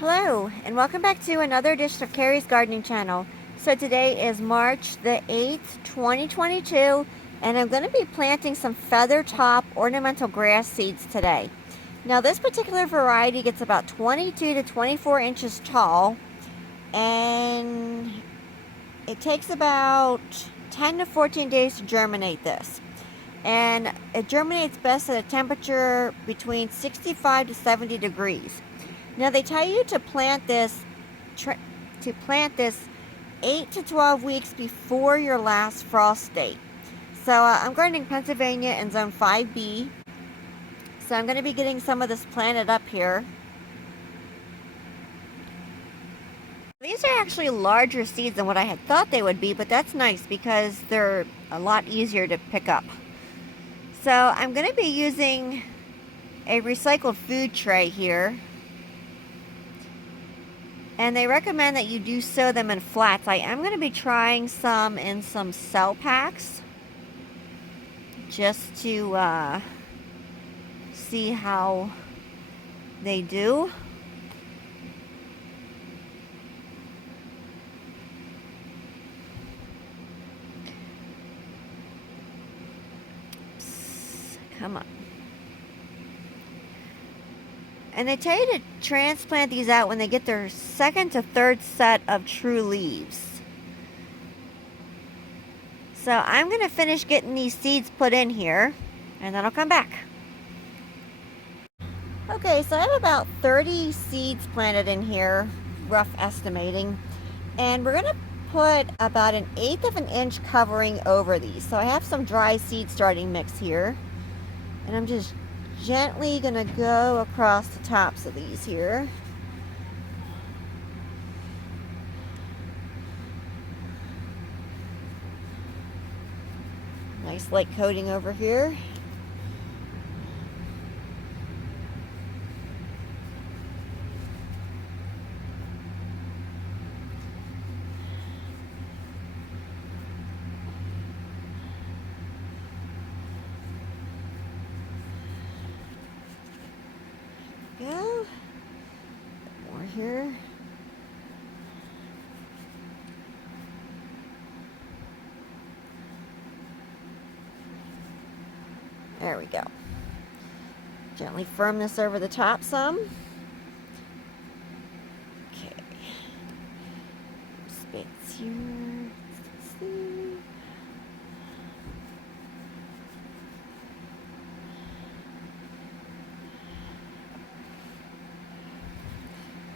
Hello, and welcome back to another edition of Carrie's Gardening Channel. So today is March the 8th, 2022, and I'm going to be planting some Feathertop Ornamental grass seeds today. Now this particular variety gets about 22 to 24 inches tall, and it takes about 10 to 14 days to germinate this. And it germinates best at a temperature between 65 to 70 degrees. Now they tell you to plant this 8 to 12 weeks before your last frost date. So I'm gardening Pennsylvania in zone 5B. So I'm going to be getting some of this planted up here. These are actually larger seeds than what I had thought they would be, but that's nice because they're a lot easier to pick up. So I'm going to be using a recycled food tray here. And they recommend that you do sow them in flats. I am going to be trying some in some cell packs just to see how they do. Come on. And they tell you to transplant these out when they get their second to third set of true leaves. So I'm going to finish getting these seeds put in here, and then I'll come back. Okay, so I have about 30 seeds planted in here, rough estimating. And we're going to put about 1/8 of an inch covering over these. So I have some dry seed starting mix here. And I'm just gently going to go across the tops of these here. Nice light coating over here. Go. More here. There we go. Gently firm this over the top some. Okay. Space here. Let's see.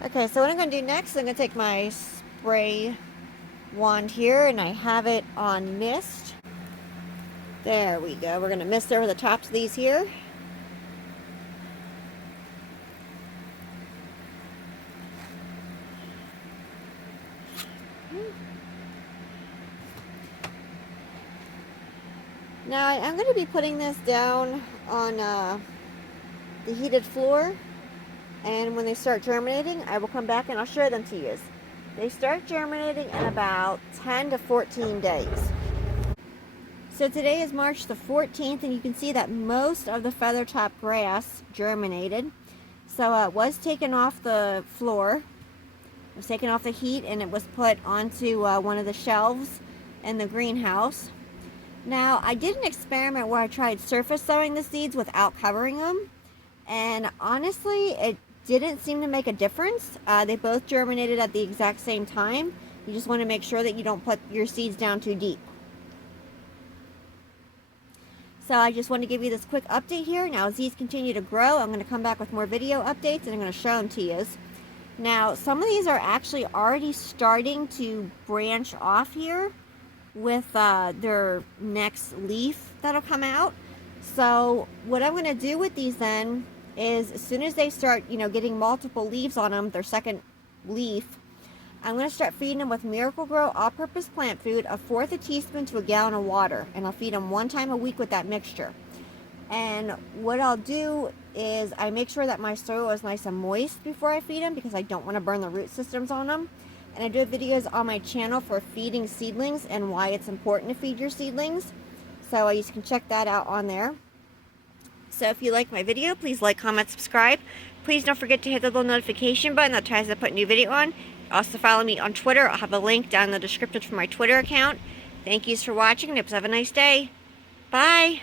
Okay, so what I'm going to do next, I'm going to take my spray wand here, and I have it on mist. There we go. We're going to mist over the tops of these here. Now I'm going to be putting this down on the heated floor, and when they start germinating, I will come back and I'll show them to you. They start germinating in about 10 to 14 days. So today is March the 14th, and you can see that most of the Feathertop grass germinated. So it was taken off the floor, it was taken off the heat, and it was put onto one of the shelves in the greenhouse. Now, I did an experiment where I tried surface sowing the seeds without covering them, and honestly, it didn't seem to make a difference. They both germinated at the exact same time. You just want to make sure that you don't put your seeds down too deep. So I just want to give you this quick update here. Now, as these continue to grow, I'm going to come back with more video updates, and I'm going to show them to you. Now, some of these are actually already starting to branch off here with their next leaf that'll come out. So what I'm going to do with these then is, as soon as they start, getting multiple leaves on them, their second leaf, I'm going to start feeding them with Miracle-Gro all-purpose plant food, 1/4 a teaspoon to a gallon of water, and I'll feed them 1 time a week with that mixture. And what I'll do is I make sure that my soil is nice and moist before I feed them, because I don't want to burn the root systems on them. And I do videos on my channel for feeding seedlings and why it's important to feed your seedlings. So you can check that out on there. So if you like my video, please like, comment, subscribe. Please don't forget to hit the little notification button that tries to put a new video on. Also follow me on Twitter. I'll have a link down in the description for my Twitter account. Thank yous for watching and have a nice day. Bye.